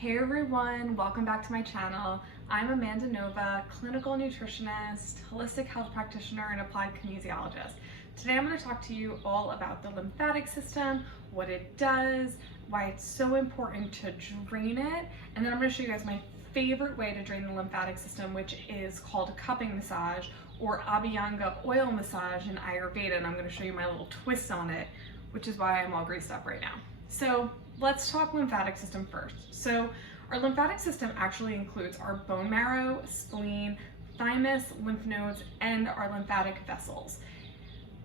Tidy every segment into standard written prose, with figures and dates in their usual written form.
Hey everyone, welcome back to my channel. I'm Amanda Nova, clinical nutritionist, holistic health practitioner, and applied kinesiologist. Today I'm going to talk to you all about the lymphatic system, what it does, why it's so important to drain it, and then I'm going to show you guys my favorite way to drain the lymphatic system, which is called cupping massage or Abhyanga oil massage in Ayurveda, and I'm going to show you my little twist on it, which is why I'm all greased up right now. So let's talk lymphatic system first. So our lymphatic system actually includes our bone marrow, spleen, thymus, lymph nodes, and our lymphatic vessels.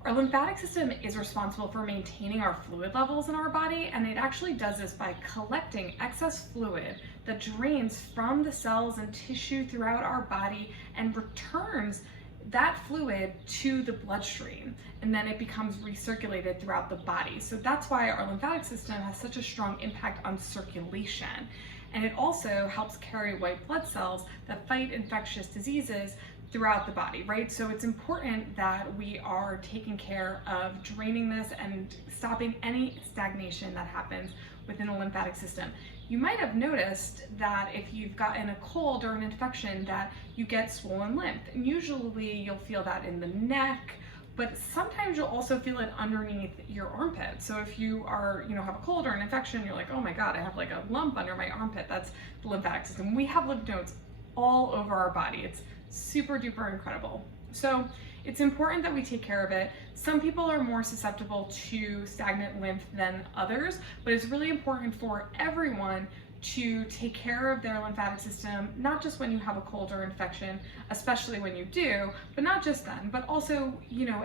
Our lymphatic system is responsible for maintaining our fluid levels in our body, and it actually does this by collecting excess fluid that drains from the cells and tissue throughout our body and returns that fluid to the bloodstream, and then it becomes recirculated throughout the body. So that's why our lymphatic system has such a strong impact on circulation. And it also helps carry white blood cells that fight infectious diseases throughout the body, right? So it's important that we are taking care of draining this and stopping any stagnation that happens within the lymphatic system. You might have noticed that if you've gotten a cold or an infection that you get swollen lymph, and usually you'll feel that in the neck, but sometimes you'll also feel it underneath your armpit. So if you are, have a cold or an infection, you're like, oh my God, I have like a lump under my armpit. That's the lymphatic system. We have lymph nodes all over our body. It's super duper incredible. So it's important that we take care of it. Some people are more susceptible to stagnant lymph than others, but it's really important for everyone to take care of their lymphatic system, not just when you have a cold or infection, especially when you do, but not just then, but also,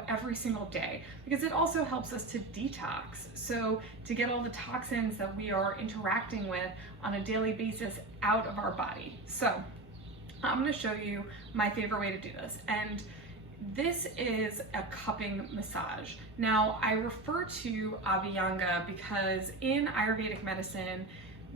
every single day, because it also helps us to detox. So to get all the toxins that we are interacting with on a daily basis out of our body. So I'm going to show you my favorite way to do this. And this is a cupping massage. Now, I refer to Abhyanga because in Ayurvedic medicine,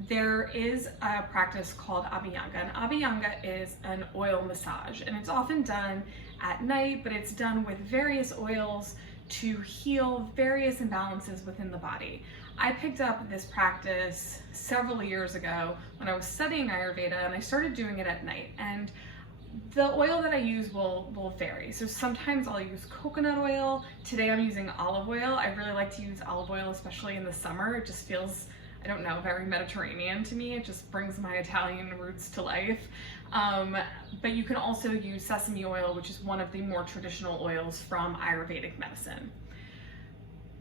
there is a practice called Abhyanga, and Abhyanga is an oil massage, and it's often done at night, but it's done with various oils to heal various imbalances within the body. I picked up this practice several years ago when I was studying Ayurveda, and I started doing it at night. And the oil that I use will vary. So sometimes I'll use coconut oil. Today I'm using olive oil. I really like to use olive oil, especially in the summer. It just feels, I don't know, very Mediterranean to me. It just brings my Italian roots to life. But you can also use sesame oil, which is one of the more traditional oils from Ayurvedic medicine.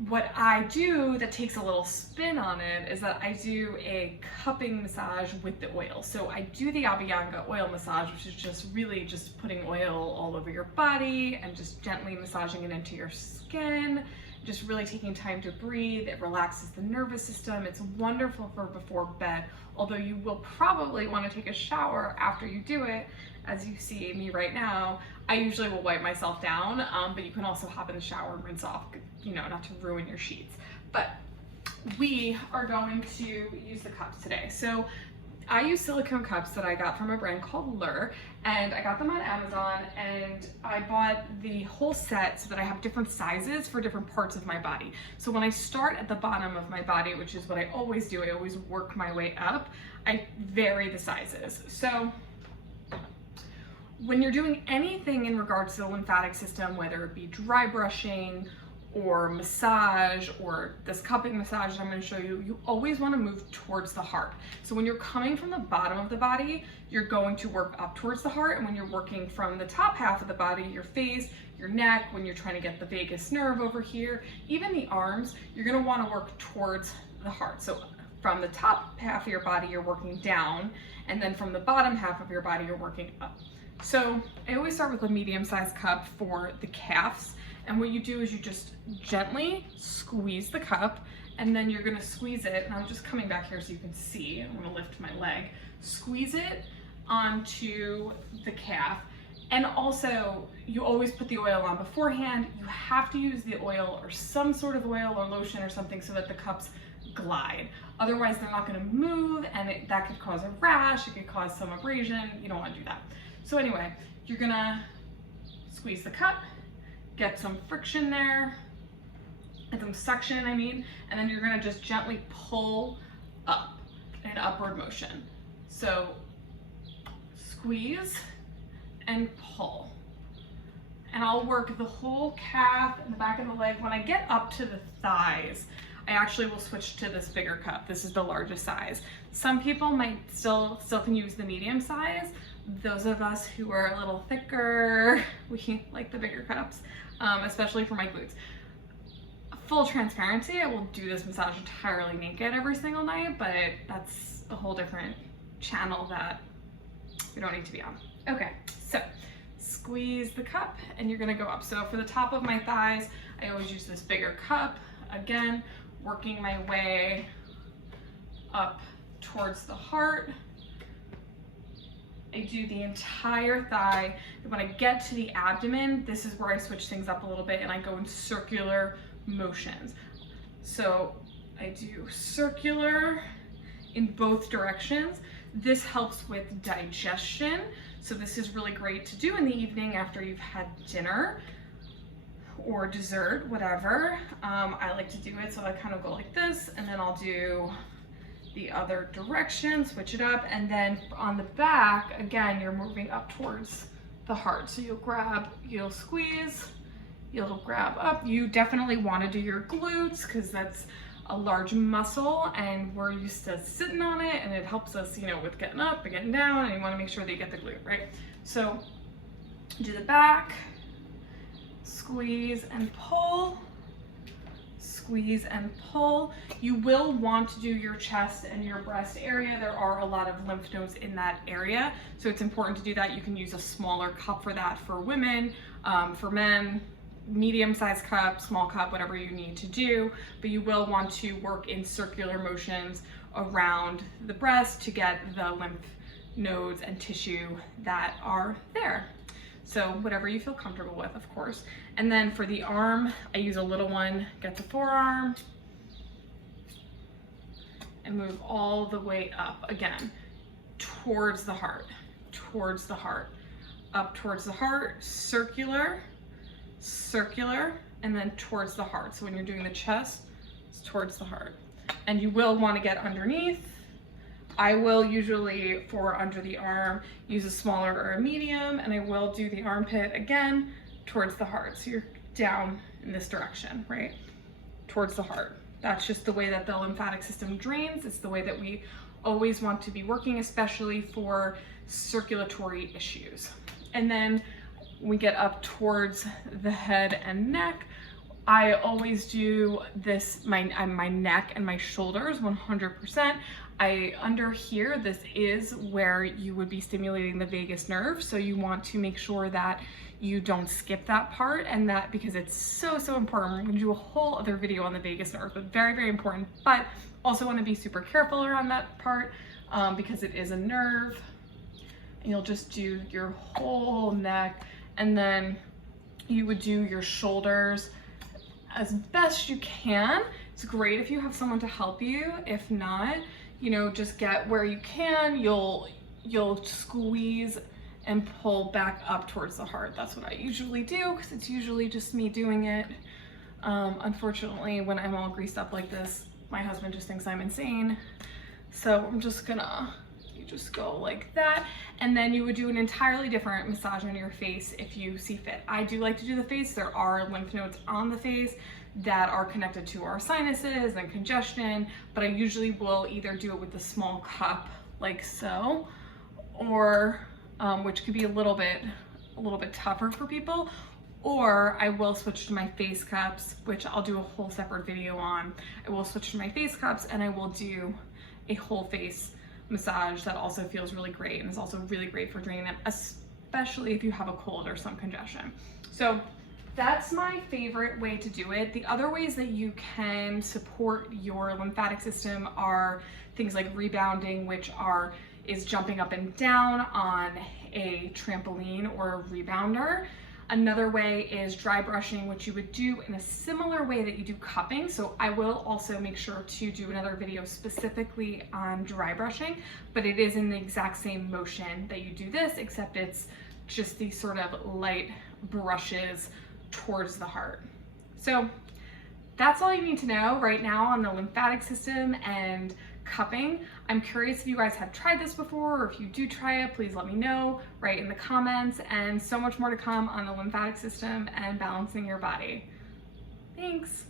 What I do that takes a little spin on it is that I do a cupping massage with the oil. So I do the Abhyanga oil massage, which is just really just putting oil all over your body and just gently massaging it into your skin, just really taking time to breathe. It relaxes the nervous system. It's wonderful for before bed, although you will probably want to take a shower after you do it. As you see me right now, I usually will wipe myself down, but you can also hop in the shower and rinse off, not to ruin your sheets. But we are going to use the cups today. So I use silicone cups that I got from a brand called Lure, and I got them on Amazon, and I bought the whole set so that I have different sizes for different parts of my body. So when I start at the bottom of my body, which is what I always do, I always work my way up, I vary the sizes. So when you're doing anything in regards to the lymphatic system, whether it be dry brushing or massage or this cupping massage that I'm going to show you, you always want to move towards the heart. So when you're coming from the bottom of the body, you're going to work up towards the heart, and when you're working from the top half of the body, your face, your neck, when you're trying to get the vagus nerve over here, even the arms, you're going to want to work towards the heart. So from the top half of your body, you're working down, and then from the bottom half of your body, you're working up. So I always start with a medium-sized cup for the calves, and what you do is you just gently squeeze the cup, and then you're gonna squeeze it, and I'm just coming back here so you can see, I'm gonna lift my leg, squeeze it onto the calf. And also, you always put the oil on beforehand. You have to use the oil or some sort of oil or lotion or something so that the cups glide. Otherwise, they're not gonna move, and that could cause a rash, it could cause some abrasion. You don't wanna do that. So anyway, you're gonna squeeze the cup, get some friction there, and some suction, and then you're gonna just gently pull up in an upward motion. So squeeze and pull. And I'll work the whole calf and the back of the leg. When I get up to the thighs, I actually will switch to this bigger cup. This is the largest size. Some people might still can use the medium size. Those of us who are a little thicker, we like the bigger cups, especially for my glutes. Full transparency, I will do this massage entirely naked every single night, but that's a whole different channel that we don't need to be on. Okay, so squeeze the cup and you're gonna go up. So for the top of my thighs, I always use this bigger cup. Again, working my way up towards the heart. I do the entire thigh. And when I get to the abdomen, this is where I switch things up a little bit and I go in circular motions. So I do circular in both directions. This helps with digestion. So this is really great to do in the evening after you've had dinner or dessert, whatever. I like to do it, so I kind of go like this, and then I'll do the other direction, switch it up, and then on the back, again, you're moving up towards the heart. So you'll squeeze, you'll grab up. You definitely want to do your glutes because that's a large muscle and we're used to sitting on it, and it helps us, you know, with getting up and getting down, and you want to make sure that you get the glute, right? So do the back, squeeze and pull, squeeze and pull. You will want to do your chest and your breast area. There are a lot of lymph nodes in that area, so it's important to do that. You can use a smaller cup for that for women, for men, medium-sized cup, small cup, whatever you need to do, but you will want to work in circular motions around the breast to get the lymph nodes and tissue that are there. So whatever you feel comfortable with, of course. And then for the arm, I use a little one, get the forearm, and move all the way up again, towards the heart, up towards the heart, circular, circular, and then towards the heart. So when you're doing the chest, it's towards the heart. And you will want to get underneath. I will usually, for under the arm, use a smaller or a medium, and I will do the armpit again towards the heart. So you're down in this direction, right? Towards the heart. That's just the way that the lymphatic system drains. It's the way that we always want to be working, especially for circulatory issues. And then we get up towards the head and neck. I always do this, my neck and my shoulders 100%. Under here, this is where you would be stimulating the vagus nerve. So you want to make sure that you don't skip that part, and that because it's so important. We're gonna do a whole other video on the vagus nerve, but very, very important. But also want to be super careful around that part because it is a nerve. And you'll just do your whole neck, and then you would do your shoulders as best you can. It's great if you have someone to help you. If not, you know, just get where you can. You'll squeeze and pull back up towards the heart. That's what I usually do because it's usually just me doing it. Unfortunately, when I'm all greased up like this, my husband just thinks I'm insane. So I'm just gonna, you just go like that. And then you would do an entirely different massage on your face if you see fit. I do like to do the face. There are lymph nodes on the face that are connected to our sinuses and congestion, but I usually will either do it with a small cup like so, or which could be a little bit tougher for people, or I will switch to my face cups, which I'll do a whole separate video on. I will switch to my face cups and I will do a whole face massage that also feels really great, and is also really great for draining them, especially if you have a cold or some congestion. So that's my favorite way to do it. The other ways that you can support your lymphatic system are things like rebounding, which is jumping up and down on a trampoline or a rebounder. Another way is dry brushing, which you would do in a similar way that you do cupping. So I will also make sure to do another video specifically on dry brushing, but it is in the exact same motion that you do this, except it's just these sort of light brushes towards the heart. So that's all you need to know right now on the lymphatic system and cupping. I'm curious if you guys have tried this before, or if you do try it, please let me know, write in the comments, and so much more to come on the lymphatic system and balancing your body. Thanks.